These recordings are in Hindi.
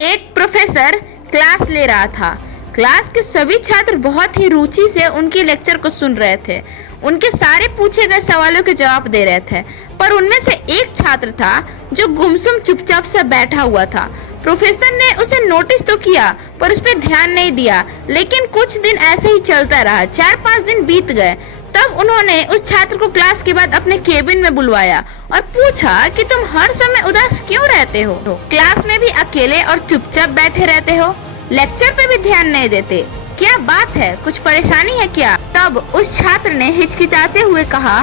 एक प्रोफेसर क्लास ले रहा था। क्लास के सभी छात्र बहुत ही रुचि से उनके लेक्चर को सुन रहे थे। उनके सारे पूछे गए सवालों के जवाब दे रहे थे, पर उनमें से एक छात्र था जो गुमसुम चुपचाप से बैठा हुआ था। प्रोफेसर ने उसे नोटिस तो किया, पर उस पर ध्यान नहीं दिया। लेकिन कुछ दिन ऐसे ही चलता रहा। 4-5 दिन बीत गए। तब उन्होंने उस छात्र को क्लास के बाद अपने केबिन में बुलवाया और पूछा कि तुम हर समय उदास क्यों रहते हो? क्लास में भी अकेले और चुपचाप बैठे रहते हो, लेक्चर पे भी ध्यान नहीं देते, क्या बात है? कुछ परेशानी है क्या? तब उस छात्र ने हिचकिचाते हुए कहा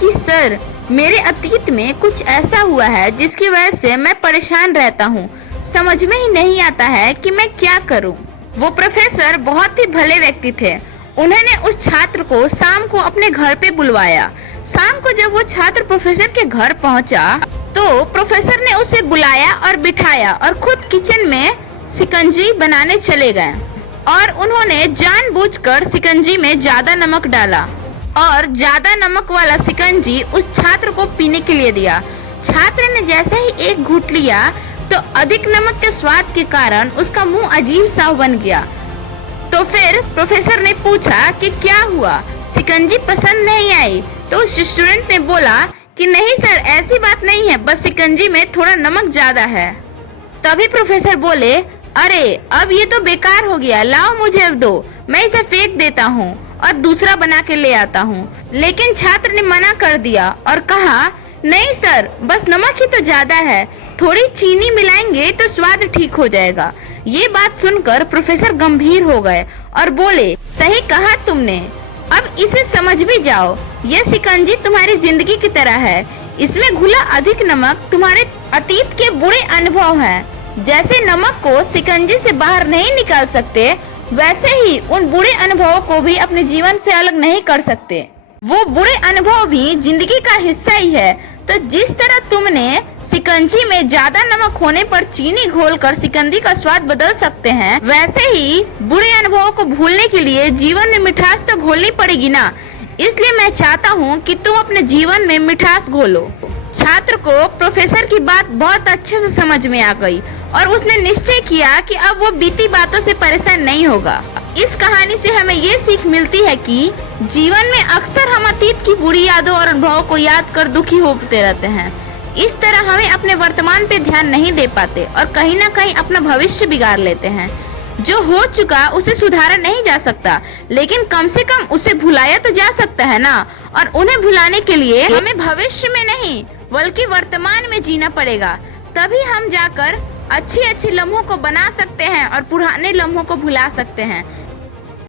कि सर, मेरे अतीत में कुछ ऐसा हुआ है जिसकी वजह से मैं परेशान रहता हूँ। समझ में ही नहीं आता है कि मैं क्या करूँ। वो प्रोफेसर बहुत ही भले व्यक्ति थे। उन्होंने उस छात्र को शाम को अपने घर पे बुलवाया। शाम को जब वो छात्र प्रोफेसर के घर पहुंचा, तो प्रोफेसर ने उसे बुलाया और बिठाया और खुद किचन में शिकंजी बनाने चले गए। और उन्होंने जानबूझकर शिकंजी में ज्यादा नमक डाला और ज्यादा नमक वाला शिकंजी उस छात्र को पीने के लिए दिया। छात्र ने जैसे ही एक घूंट लिया, तो अधिक नमक के स्वाद के कारण उसका मुंह अजीब सा बन गया। तो फिर प्रोफेसर ने पूछा कि क्या हुआ, शिकंजी पसंद नहीं आई? तो उस स्टूडेंट ने बोला कि नहीं सर, ऐसी बात नहीं है, बस शिकंजी में थोड़ा नमक ज्यादा है। तभी प्रोफेसर बोले, अरे अब ये तो बेकार हो गया, लाओ मुझे अब दो, मैं इसे फेंक देता हूँ और दूसरा बना के ले आता हूँ। लेकिन छात्र ने मना कर दिया और कहा, नहीं सर, बस नमक ही तो ज्यादा है, थोड़ी चीनी मिलाएंगे तो स्वाद ठीक हो जाएगा। ये बात सुनकर प्रोफेसर गंभीर हो गए और बोले, सही कहा तुमने, अब इसे समझ भी जाओ। ये शिकंजी तुम्हारी जिंदगी की तरह है। इसमें घुला अधिक नमक तुम्हारे अतीत के बुरे अनुभव हैं। जैसे नमक को शिकंजी से बाहर नहीं निकाल सकते, वैसे ही उन बुरे अनुभवों को भी अपने जीवन से अलग नहीं कर सकते। वो बुरे अनुभव भी जिंदगी का हिस्सा ही है। तो जिस तरह तुमने शिकंजी में ज्यादा नमक होने पर चीनी घोलकर शिकंजी का स्वाद बदल सकते हैं, वैसे ही बुरे अनुभवों को भूलने के लिए जीवन में मिठास तो घोलनी पड़ेगी ना। इसलिए मैं चाहता हूँ कि तुम अपने जीवन में मिठास घोलो। छात्र को प्रोफेसर की बात बहुत अच्छे से समझ में आ गई और उसने निश्चय किया कि अब वो बीती बातों से परेशान नहीं होगा। इस कहानी से हमें ये सीख मिलती है कि जीवन में अक्सर हम अतीत की बुरी यादों और अनुभवों को याद कर दुखी होते रहते हैं। इस तरह हमें अपने वर्तमान पे ध्यान नहीं दे पाते और कहीं ना कहीं अपना भविष्य बिगाड़ लेते हैं। जो हो चुका उसे सुधारा नहीं जा सकता, लेकिन कम से कम उसे भुलाया तो जा सकता है ना। और उन्हें भुलाने के लिए हमें भविष्य में नहीं बल्कि वर्तमान में जीना पड़ेगा। तभी हम जाकर अच्छी अच्छी लम्हों को बना सकते हैं और पुराने लम्हों को भुला सकते हैं।